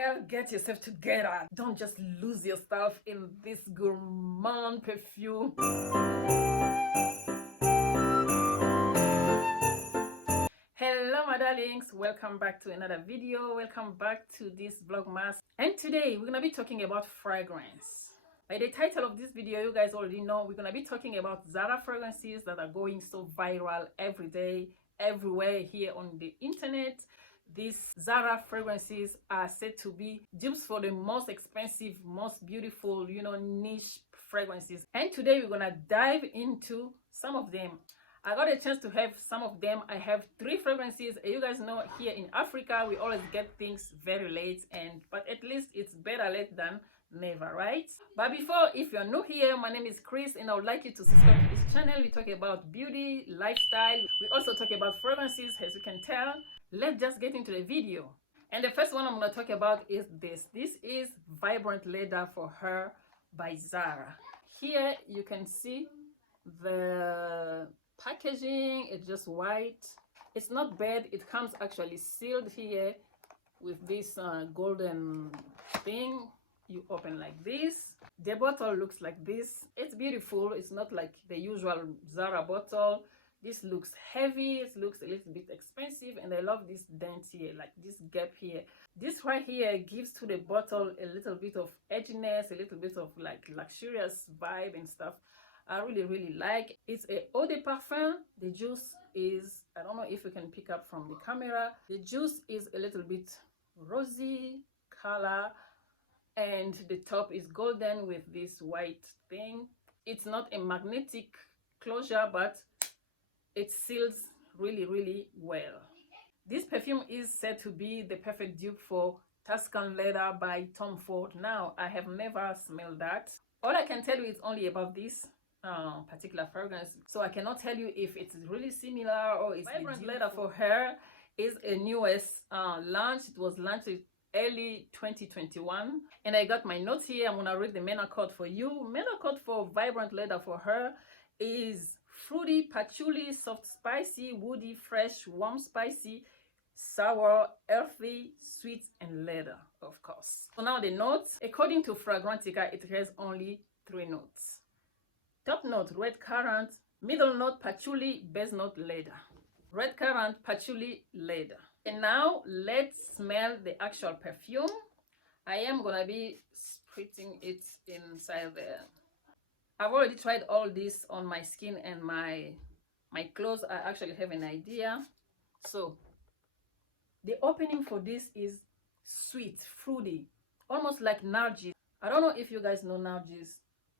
Girl, get yourself together. Don't just lose yourself in this Gourmand perfume. Hello my darlings, welcome back to another video. Welcome back to this Vlogmas. And today we're gonna be talking about fragrance. By the title of this video, you guys already know we're gonna be talking about Zara fragrances that are going so viral every day, everywhere here on the internet. These Zara fragrances are said to be dupes for the most expensive, most beautiful, niche fragrances. And today we're gonna dive into some of them. I got a chance to have some of them. I have 3 fragrances. You guys know here in Africa we always get things very late, but at least it's better late than never, right? But before, if you're new here, my name is Chris and I would like you to subscribe to this channel. We talk about beauty, lifestyle. We also talk about fragrances, as you can tell. Let's just get into the video. And the first one I'm going to talk about is this. This is Vibrant Leather for Her by Zara. Here you can see the packaging. It's just white. It's not bad. It comes actually sealed here with this golden thing. You open like this. The bottle looks like this. It's beautiful. It's not like the usual Zara bottle. This looks heavy. It looks a little bit expensive, and I love this dent here, like this gap here. This right here gives to the bottle a little bit of edginess, a little bit of like luxurious vibe and stuff. I really like. It's a eau de parfum. The juice is, I don't know if you can pick up from the camera, the juice is a little bit rosy color, and the top is golden with this white thing. It's not a magnetic closure, but it seals really well. This perfume is said to be the perfect dupe for Tuscan Leather by Tom Ford. Now, I have never smelled that. All I can tell you is only about this particular fragrance, so I cannot tell you if it's really similar or it's Vibrant Leather for Her is a newest launch. It was launched early 2021, and I got my notes here. I'm gonna read the mena code for you. Mena code for Vibrant Leather for Her is fruity, patchouli, soft, spicy, woody, fresh, warm, spicy, sour, earthy, sweet, and leather, of course. So now the notes. According to Fragrantica, it has only 3 notes. Top note, red currant. Middle note, patchouli. Base note, leather. Red currant, patchouli, leather. And now let's smell the actual perfume. I am gonna be spritzing it inside there. I've already tried all this on my skin and my clothes. I actually have an idea. So the opening for this is sweet, fruity, almost like Nargis. I don't know if you guys know Nargis.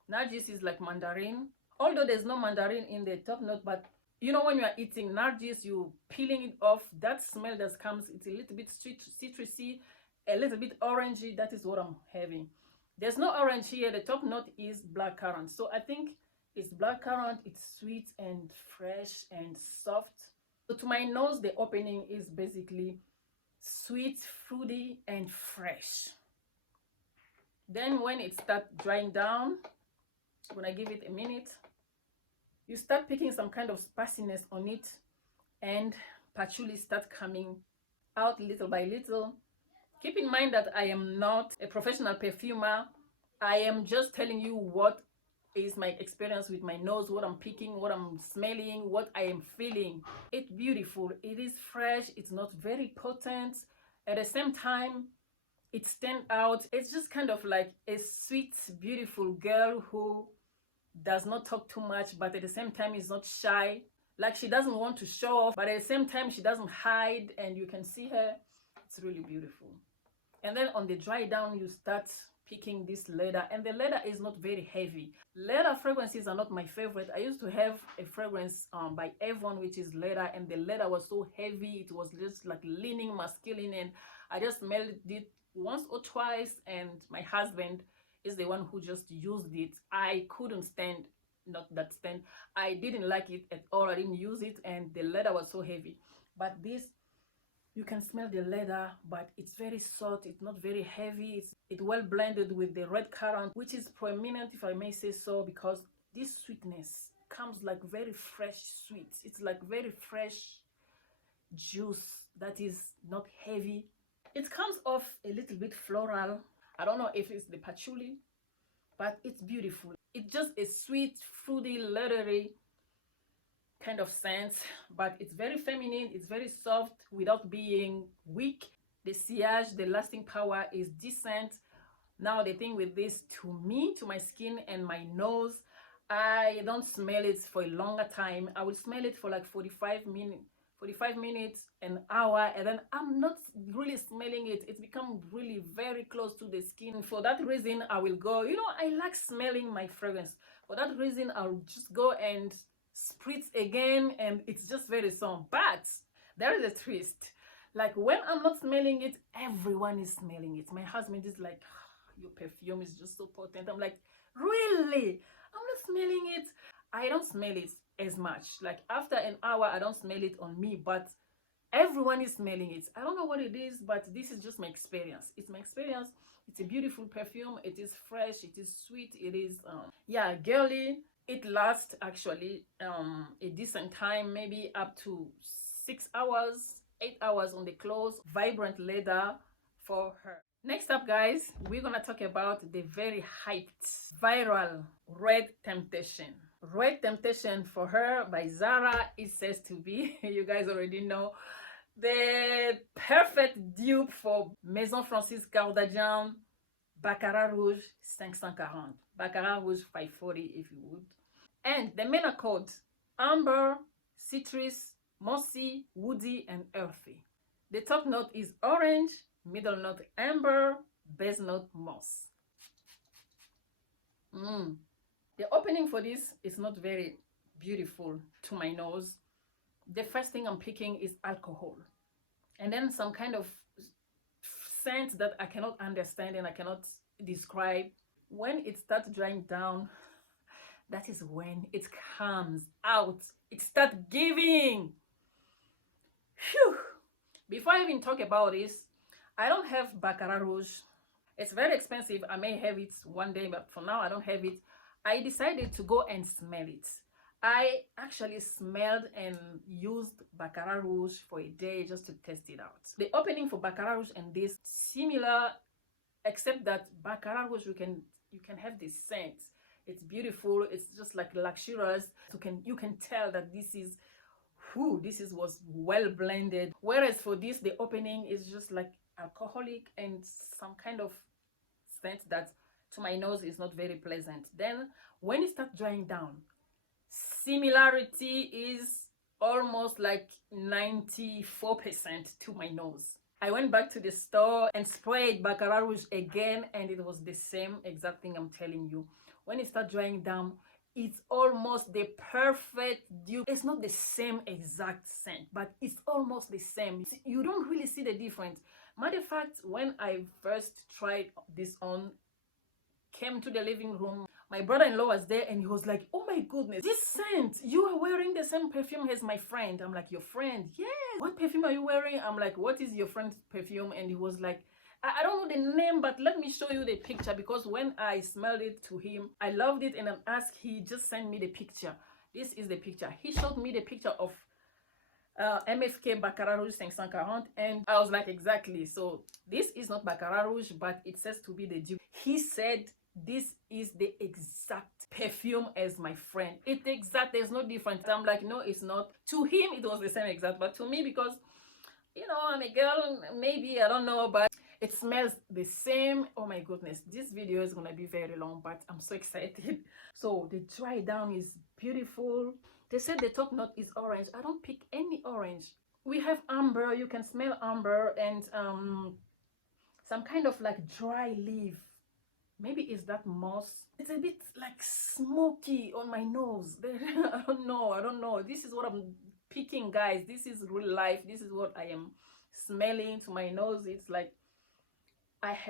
Nargis is like mandarin, although there's no mandarin in the top note, but you know when you are eating Nargis, you peeling it off, that smell that comes, it's a little bit citrusy, a little bit orangey. That is what I'm having. There's no orange here. The top note is black currant. So I think it's black currant. It's sweet and fresh and soft. So to my nose, the opening is basically sweet, fruity, and fresh. Then when it starts drying down, when I give it a minute, you start picking some kind of spiciness on it, and patchouli start coming out little by little. Keep in mind that I am not a professional perfumer. I am just telling you what is my experience with my nose, what I'm picking, what I'm smelling, what I am feeling. It's beautiful. It is fresh. It's not very potent. At the same time, it stands out. It's just kind of like a sweet, beautiful girl who does not talk too much, but at the same time is not shy. Like she doesn't want to show off, but at the same time she doesn't hide, and you can see her. It's really beautiful. And then on the dry down, you start picking this leather, and the leather is not very heavy. Leather fragrances are not my favorite. I used to have a fragrance by Avon, which is leather, and the leather was so heavy. It was just like leaning masculine, and I just smelled it once or twice, and my husband is the one who just used it. I couldn't stand, not that stand, I didn't like it at all. I didn't use it, and the leather was so heavy. But this, you can smell the leather, but it's very soft. It's not very heavy. It's well blended with the red currant, which is prominent, if I may say so, because this sweetness comes like very fresh sweet. It's like very fresh juice that is not heavy. It comes off a little bit floral. I don't know if it's the patchouli, but it's beautiful. It's just a sweet, fruity, leathery kind of scent, but it's very feminine. It's very soft without being weak. The sillage, the lasting power is decent. Now the thing with this, to me, to my skin and my nose, I don't smell it for a longer time. I will smell it for like 45 minutes, an hour, and then I'm not really smelling it. It's become really very close to the skin. For that reason, I will go, you know, I like smelling my fragrance. For that reason, I'll just go and spritz again, and it's just very strong. But there is a twist. Like when I'm not smelling it, everyone is smelling it. My husband is like, your perfume is just so potent. I'm like, really? I'm not smelling it. I don't smell it as much. Like after an hour, I don't smell it on me, but everyone is smelling it. I don't know what it is, but this is just my experience. It's my experience. It's a beautiful perfume. It is fresh. It is sweet. It is yeah, girly. It lasts actually a decent time, maybe up to 6 hours, 8 hours on the clothes. Vibrant leather for her. Next up, guys, we're gonna talk about the very hyped viral Red Temptation. Red Temptation for her by Zara. It says to be, you guys already know, the perfect dupe for Maison Francis Cardadian Baccarat Rouge 540, Baccarat Rouge 540 if you would. And the MENA codes: amber, citrus, mossy, woody, and earthy. The top note is orange, middle note amber, base note moss. The opening for this is not very beautiful to my nose. The first thing I'm picking is alcohol, and then some kind of scent that I cannot understand and I cannot describe. When it starts drying down, that is when it comes out. It starts giving. Phew. Before I even talk about this, I don't have Baccarat Rouge. It's very expensive. I may have it one day, but for now I don't have it. I decided to go and smell it. I actually smelled and used Baccarat Rouge for a day just to test it out. The opening for Baccarat Rouge and this similar, except that Baccarat Rouge you can have this scent. It's beautiful. It's just like luxurious. You can tell that this was well blended. Whereas for this, the opening is just like alcoholic and some kind of scent that to my nose is not very pleasant. Then when it starts drying down, similarity is almost like 94% to my nose. I went back to the store and sprayed Baccarat Rouge again, and it was the same exact thing I'm telling you. When it starts drying down, it's almost the perfect dupe. It's not the same exact scent, but it's almost the same. You don't really see the difference. Matter of fact, when I first tried this on, came to the living room, my brother-in-law was there and he was like, oh my goodness, this scent, you are wearing the same perfume as my friend. I'm like, your friend? Yeah. What perfume are you wearing? I'm like, what is your friend's perfume? And he was like, I don't know the name, but let me show you the picture, because when I smelled it to him, I loved it, and I asked, he just sent me the picture. This is the picture. He showed me the picture of MFK Baccarat Rouge 540, and I was like, exactly. So this is not Baccarat Rouge, but it says to be the dupe. He said this is the exact perfume as my friend. It's exact, there's no difference. I'm like, no, it's not. To him, it was the same exact, but to me, because, you know, I'm a girl, maybe, I don't know, but it smells the same. Oh my goodness, this video is gonna be very long, but I'm so excited. So the dry down is beautiful. They said the top note is orange. I don't pick any orange. We have amber. You can smell amber, and some kind of like dry leaf. Maybe it's that moss. It's a bit like smoky on my nose. I don't know. This is what I'm picking, guys. This is real life. This is what I am smelling to my nose. It's like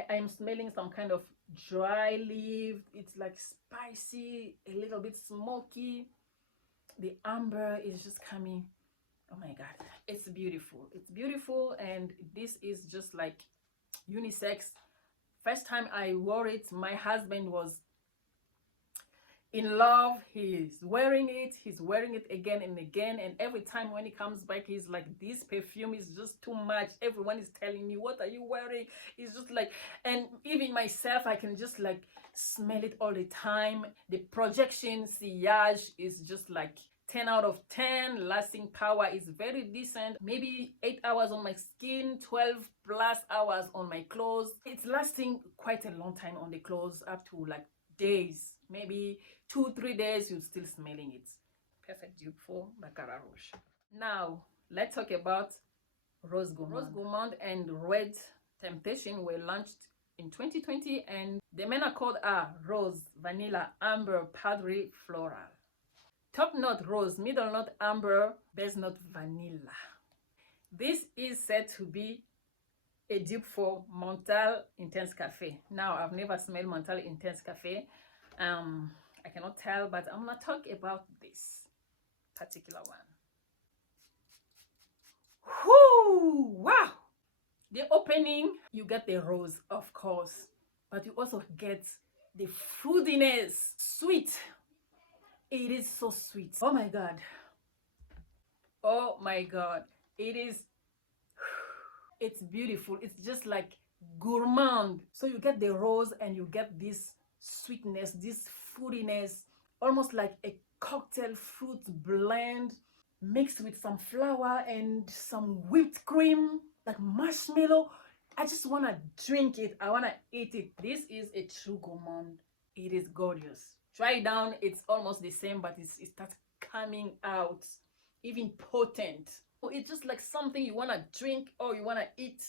I'm smelling some kind of dry leaf. It's like spicy, a little bit smoky. The amber is just coming. Oh my god, it's beautiful. It's beautiful, and this is just like unisex. First time I wore it, my husband was in love. He's wearing it again and again, and every time when he comes back, he's like, this perfume is just too much. Everyone is telling me, what are you wearing? It's just like, and even myself, I can just like smell it all the time. The projection sillage is just like 10 out of 10. Lasting power is very decent. Maybe 8 hours on my skin, 12 plus hours on my clothes. It's lasting quite a long time on the clothes, up to like days, maybe 2-3 days. You're still smelling it. Perfect dupe for Baccarat Rouge. Now let's talk about Rose Gourmand. Rose Gourmand and Red Temptation were launched in 2020, and the men are called Rose, Vanilla, Amber, Powdery, Floral. Top note rose, middle note amber, base note vanilla. This is said to be a dupe for Mental Intense Cafe. Now, I've never smelled Mental Intense Cafe. I cannot tell, but I'm gonna talk about this particular one. Whoo! Wow! The opening, you get the rose, of course, but you also get the fruitiness, sweet. It is so sweet. Oh my god. Oh my god. It's beautiful. It's just like gourmand. So you get the rose and you get this sweetness, this fruitiness, almost like a cocktail fruit blend mixed with some flour and some whipped cream, like marshmallow. I just want to drink it. I want to eat it. This is a true gourmand. It is gorgeous. Try it down. It's almost the same, but it starts coming out even potent. It's just like something you want to drink or you want to eat.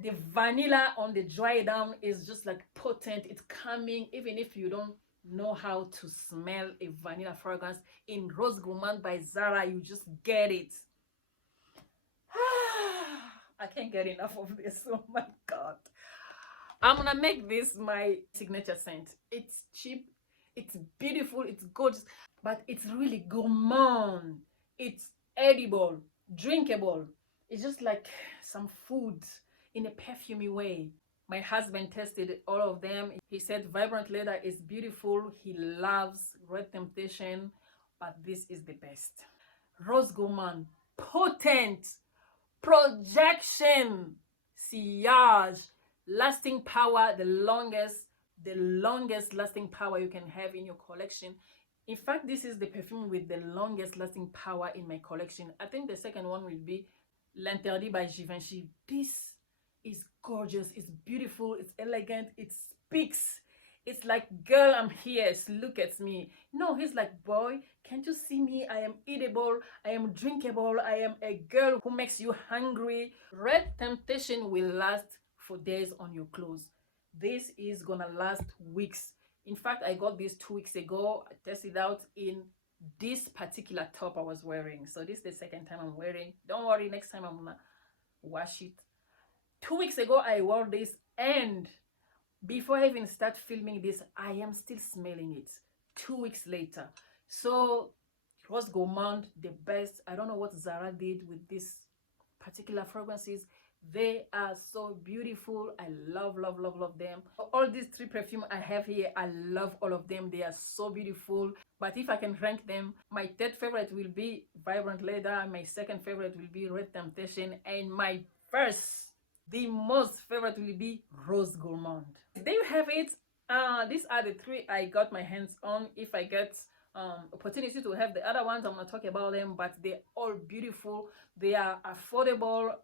The vanilla on the dry down is just like potent. It's coming, even if you don't know how to smell a vanilla fragrance. In Rose Gourmand by Zara, you just get it. I can't get enough of this. Oh my god. I'm gonna make this my signature scent. It's cheap, it's beautiful, it's gorgeous, but it's really gourmand. It's edible, drinkable. It's just like some food in a perfumey way. My husband tested all of them. He said Vibrant Leather is beautiful. He loves Red Temptation, but this is the best. Rose Gourmand, potent, projection, sillage, lasting power, the longest lasting power you can have in your collection. In fact, this is the perfume with the longest lasting power in my collection. I think the second one will be L'Interdit by Givenchy. This is gorgeous, it's beautiful, it's elegant, it speaks. It's like, girl, I'm here, look at me. No, he's like, boy, can't you see me? I am eatable, I am drinkable, I am a girl who makes you hungry. Red Temptation will last for days on your clothes. This is gonna last weeks. In fact, I got this 2 weeks ago. I tested out in this particular top I was wearing. So this is the second time I'm wearing. Don't worry, next time I'm gonna wash it. 2 weeks ago I wore this, and before I even start filming this, I am still smelling it 2 weeks later. So Rose Gourmand, the best. I don't know what Zara did with this particular fragrances. They are so beautiful. I love them. All these 3 perfumes I have here, I love all of them. They are so beautiful. But if I can rank them, my 3rd favorite will be Vibrant Leather, my 2nd favorite will be Red Temptation, and my first, the most favorite will be Rose Gourmand. There you have it. These are the 3 I got my hands on. If I get opportunity to have the other ones, I'm gonna talk about them, but they're all beautiful. They are affordable.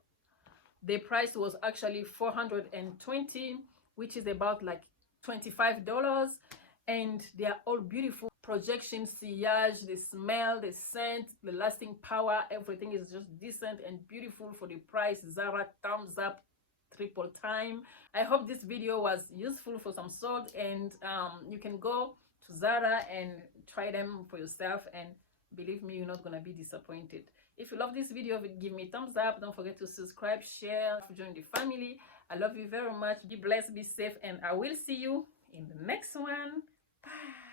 The price was actually $420, which is about like $25, and they are all beautiful. Projection, sillage, the smell, the scent, the lasting power, everything is just decent and beautiful for the price. Zara, thumbs up, triple time. I hope this video was useful for some sort, and you can go to Zara and try them for yourself, and believe me, you're not gonna be disappointed. If you love this video, give me a thumbs up. Don't forget to subscribe, share, join the family. I love you very much. Be blessed, be safe, and I will see you in the next one. Bye.